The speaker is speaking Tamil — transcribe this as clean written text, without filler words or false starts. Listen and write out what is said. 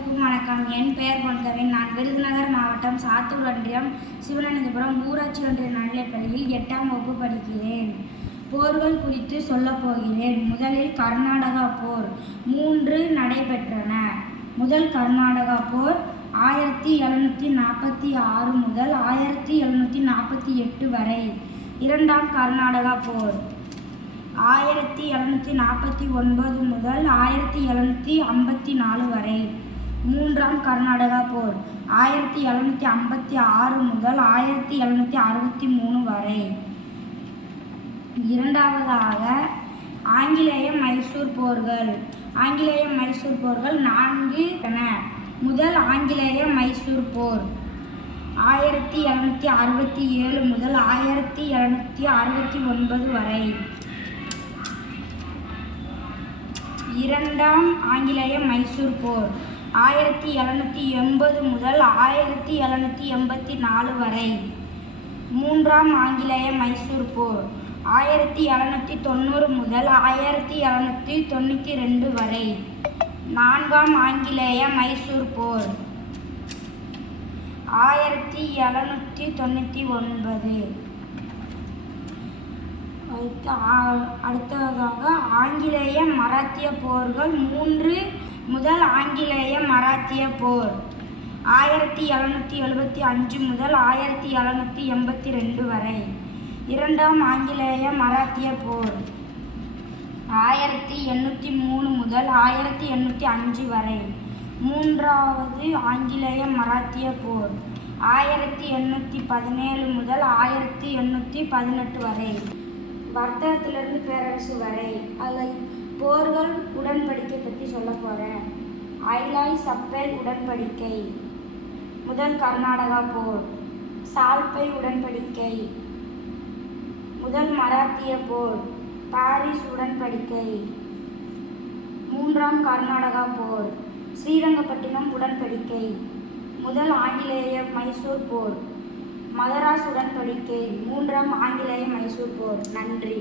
அனைவருக்கும் வணக்கம். என் பெயர் பொன்கவின். நான் விருதுநகர் மாவட்டம் சாத்தூர் ஒன்றியம் சிவனந்தபுரம் ஊராட்சி ஒன்றிய நடுநிலைப்பள்ளியில் 8ஆம் வகுப்பு படிக்கிறேன். போர்கள் குறித்து சொல்லப் போகிறேன். முதலில் கர்நாடகா போர். 3 நடைபெற்றன. முதல் கர்நாடகா போர் 1746 முதல் 1748 வரை. இரண்டாம் கர்நாடகா போர் 1749 முதல் 1754 வரை. மூன்றாம் கர்நாடகா போர் 1756 முதல் 1763 வரை. இரண்டாவதாக ஆங்கிலேய மைசூர் போர்கள். ஆங்கிலேய மைசூர் போர்கள் 4 என. முதல் ஆங்கிலேய மைசூர் போர் 1767 முதல் 1769 வரை. இரண்டாம் ஆங்கிலேய மைசூர் போர் 1780 முதல் 1784 வரை. மூன்றாம் ஆங்கிலேய மைசூர் போர் 1790 முதல் 1792 வரை. நான்காம் ஆங்கிலேய மைசூர் போர் 1799. அடுத்ததாக ஆங்கிலேய மராத்திய போர்கள். 3 முதல் ஆங்கிலேய மராத்திய போர் 1775 முதல் 1782 வரை. இரண்டாம் ஆங்கிலேய மராத்திய போர் 1803 முதல் 1805 வரை. மூன்றாவது ஆங்கிலேய மராத்திய போர் 1817 முதல் 1818 வரை. வர்த்தகத்திலிருந்து பேரரசு வரை. அதில் போர்கள் உடன்படிக்கை பற்றி சொல்ல போகிறேன். ஐலாய் சப்பெல் உடன்படிக்கை. முதல் கர்நாடகா போர். சால்பை உடன்படிக்கை. முதல் மராத்திய போர். பாரிஸ் உடன்படிக்கை. மூன்றாம் கர்நாடகா போர். ஸ்ரீரங்கப்பட்டினம் உடன்படிக்கை. முதல் ஆங்கிலேய மைசூர் போர். மதராஸ் உடன்படிக்கை. மூன்றாம் ஆங்கிலேய மைசூர் போர். நன்றி.